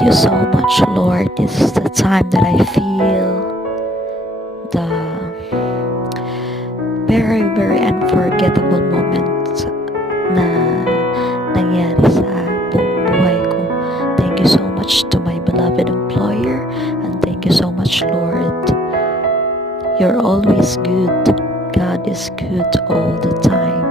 Thank you so much, Lord. This is the time that I feel the very, very unforgettable moment na nangyari sa buong buhay ko. Thank you so much to my beloved employer, and thank you so much, Lord. You're always good. God is good all the time.